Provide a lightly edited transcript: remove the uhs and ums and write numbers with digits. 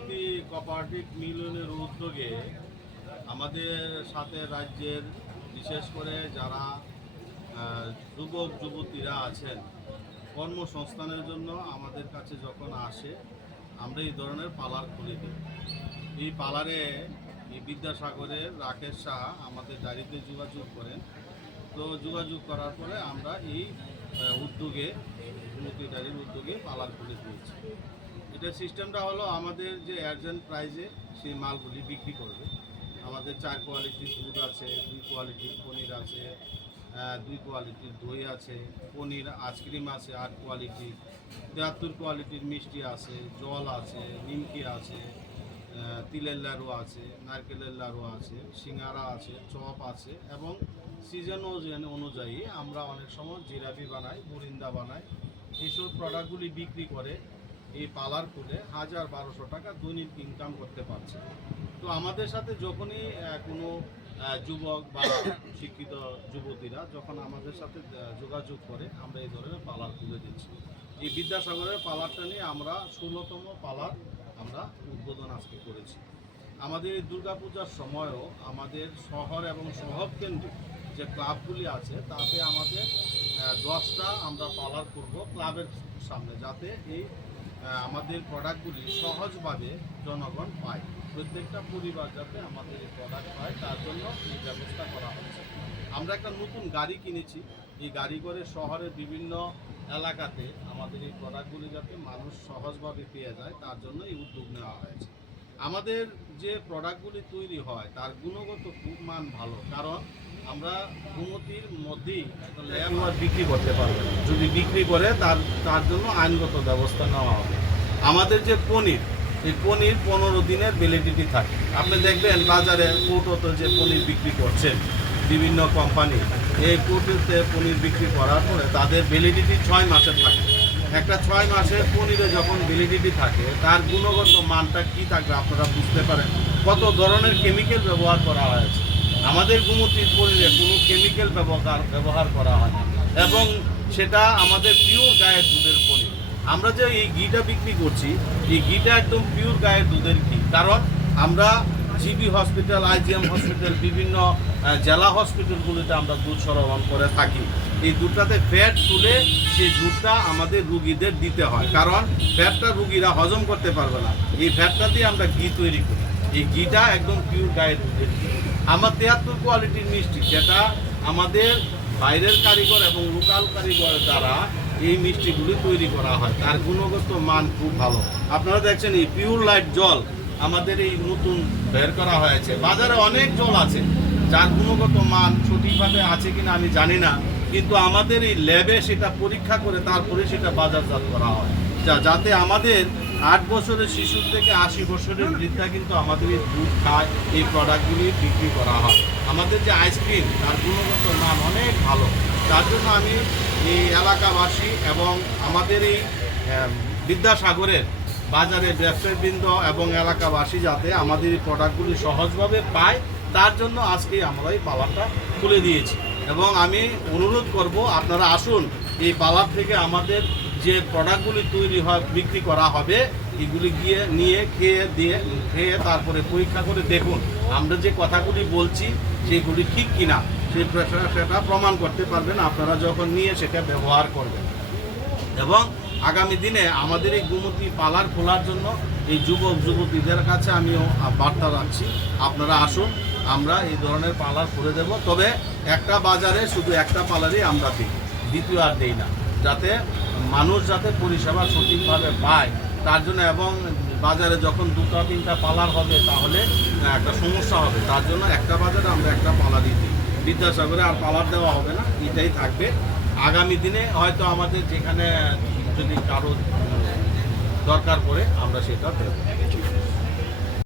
Gumti cooperative মিলনের উদ্যোগে আমাদের সাথে রাজ্যের বিশেষ করে যারা যুবক যুবতীরা আছেন কর্মসংস্থানের জন্য আমাদের কাছে যখন আসে আমরা এই ধরনের পার্লার খুলে দিই। এই পার্লারে এই বিদ্যাসাগরের রাকেশ শাহ আমাদের ডায়েরিতে যোগাযোগ করেন। তো যোগাযোগ করার পরে আমরা এই উদ্যোগে যুবতী ডায়েরির উদ্যোগে পার্লার খুলে দিয়েছি। এটা সিস্টেমটা হলো আমাদের যে অ্যাডজেন্ট প্রাইজে সেই মালগুলি বিক্রি করবে। আমাদের 4 কোয়ালিটির দুধ আছে, 2 কোয়ালিটির পনির আছে, 2 কোয়ালিটির দই আছে, পনির আইসক্রিম আছে 8 কোয়ালিটি, 73 কোয়ালিটির মিষ্টি আছে, জল আছে, নিমকি আছে, তিলের লাড়ু আছে, নারকেলের লাড়ু আছে, সিঙ্গারা আছে, চপ আছে এবং সিজন অনুযায়ী আমরা অনেক সময় জিলাপি বানাই, বুরিন্দা বানাই। এইসব প্রোডাক্টগুলি বিক্রি করে এই পার্লার খুলে 1000-1200 টাকা দৈনিক ইনকাম করতে পারছে। তো আমাদের সাথে যখনই কোনো যুবক বা শিক্ষিত যুবতীরা যখন আমাদের সাথে যোগাযোগ করে আমরা এই ধরনের পার্লার খুলে দিচ্ছি। এই বিদ্যাসাগরের পার্লারটা নিয়ে আমরা 16তম পার্লার আমরা উদ্বোধন আজকে করেছি। আমাদের এই দুর্গাপূজার সময়ও আমাদের শহর এবং শহর কেন্দ্রিক যে ক্লাবগুলি আছে তাতে আমাদের 10টা আমরা পার্লার করব ক্লাবের সামনে, যাতে এই আমাদের প্রোডাক্টগুলি সহজভাবে জনগণ পায়, প্রত্যেকটা পরিবার যাতে আমাদের এই প্রোডাক্ট পায় তার জন্য এই ব্যবস্থা করা হচ্ছে। আমরা একটা নতুন গাড়ি কিনেছি, এই গাড়ি করে শহরের বিভিন্ন এলাকাতে আমাদের এই প্রোডাক্টগুলি যাতে মানুষ সহজভাবে পেয়ে যায় তার জন্য এই উদ্যোগ নেওয়া হয়েছে। আমাদের যে প্রোডাক্টগুলি তৈরি হয় তার গুণগত খুব মান ভালো, কারণ আমরা গুমতির মধ্যেই বিক্রি করতে পারবে না। যদি বিক্রি করে তার জন্য আইনগত ব্যবস্থা নেওয়া হবে। আমাদের যে পনির, এই পনির 15 দিনের ভ্যালিডিটি থাকে। আপনি দেখবেন বাজারে কৌটোতে যে পনির বিক্রি করছেন বিভিন্ন কোম্পানি, এই কৌটোতে পনির বিক্রি করার পরে তাদের ভ্যালিডিটি 6 মাসের থাকে। একটা 6 মাসের পনিরে যখন ভ্যালিডিটি থাকে তার গুণগত মানটা কি থাকবে আপনারা বুঝতে পারেন কত ধরনের কেমিক্যাল ব্যবহার করা হয়েছে। আমাদের গুমতির পনিরে কোনো কেমিক্যাল ব্যবহার করা হয় না এবং সেটা আমাদের পিওর গায়ের দুধের পনির। আমরা যে এই ঘিটা বিক্রি করছি এই ঘিটা একদম পিওর গায়ের দুধের ঘি, কারণ আমরা জিবি হসপিটাল, আইজিএম হসপিটাল, বিভিন্ন জেলা হসপিটালগুলিতে আমরা দুধ সরবরাহ করে থাকি। এই দুধটাতে ফ্যাট তুলে সেই দুধটা আমাদের রুগীদের দিতে হয়, কারণ ফ্যাটটা রুগীরা হজম করতে পারবে না। এই ফ্যাটটা দিয়ে আমরা ঘি তৈরি করি। এই ঘিটা একদম পিওর গায়ের দুধের ঘি। আমার 73 কোয়ালিটির মিষ্টি, যেটা আমাদের বাইরের কারিগর এবং লোকাল কারিগর দ্বারা এই মিষ্টিগুলি তৈরি করা হয়, তার গুণগত মান খুব ভালো। আপনারা দেখছেন এই পিওর লাইট জল আমাদের এই নতুন বের করা হয়েছে। বাজারে অনেক জল আছে যার গুণগত মান সঠিকভাবে আছে কিনা আমি জানি না, কিন্তু আমাদের এই ল্যাবে সেটা পরীক্ষা করে তারপরে সেটা বাজারজাত করা হয়, যাতে আমাদের 8 বছরের শিশু থেকে 80 বছরের বৃদ্ধা কিন্তু আমাদের এই দুধ খায়, এই প্রোডাক্টগুলি বিক্রি করা হয়। আমাদের যে আইসক্রিম তার গুণগত মান অনেক ভালো। তার জন্য আমি এই এলাকাবাসী এবং আমাদের এই বিদ্যাসাগরের বাজারে ব্যবসায়ীবৃন্দ এবং এলাকাবাসী যাতে আমাদের এই প্রোডাক্টগুলি সহজভাবে পায় তার জন্য আজকে আমরা এই পার্লারটা খুলে দিয়েছি। এবং আমি অনুরোধ করব আপনারা আসুন, এই পার্লার থেকে আমাদের যে প্রোডাক্টগুলি তৈরি হয় বিক্রি করা হবে এগুলি গিয়ে নিয়ে খেয়ে তারপরে পরীক্ষা করে দেখুন আমরা যে কথাগুলি বলছি সেগুলি ঠিক কিনা, সেটা প্রমাণ করতে পারবেন আপনারা যখন নিয়ে সেটা ব্যবহার করবেন। এবং আগামী দিনে আমাদের এই গুমতি পার্লার খোলার জন্য এই যুবক যুবতীদের কাছে আমিও বার্তা রাখছি, আপনারা আসুন, আমরা এই ধরনের পার্লার খুলে দেব। তবে একটা বাজারে শুধু একটা পার্লারই আমরা দিই, দ্বিতীয় আর দেই না, যাতে মানুষ যাতে পরিষেবা সঠিকভাবে পায় তার জন্য। এবং বাজারে যখন 2-3টা পার্লার হবে তাহলে একটা সমস্যা হবে, তার জন্য একটা বাজারে আমরা একটা পার্লারই দিই। বিদ্যাসাগরে আর পার্লার দেওয়া হবে না, এটাই থাকবে। আগামী দিনে হয়তো আমাদের যেখানে যদি কারো দরকার পড়ে আমরা সেটা দেব।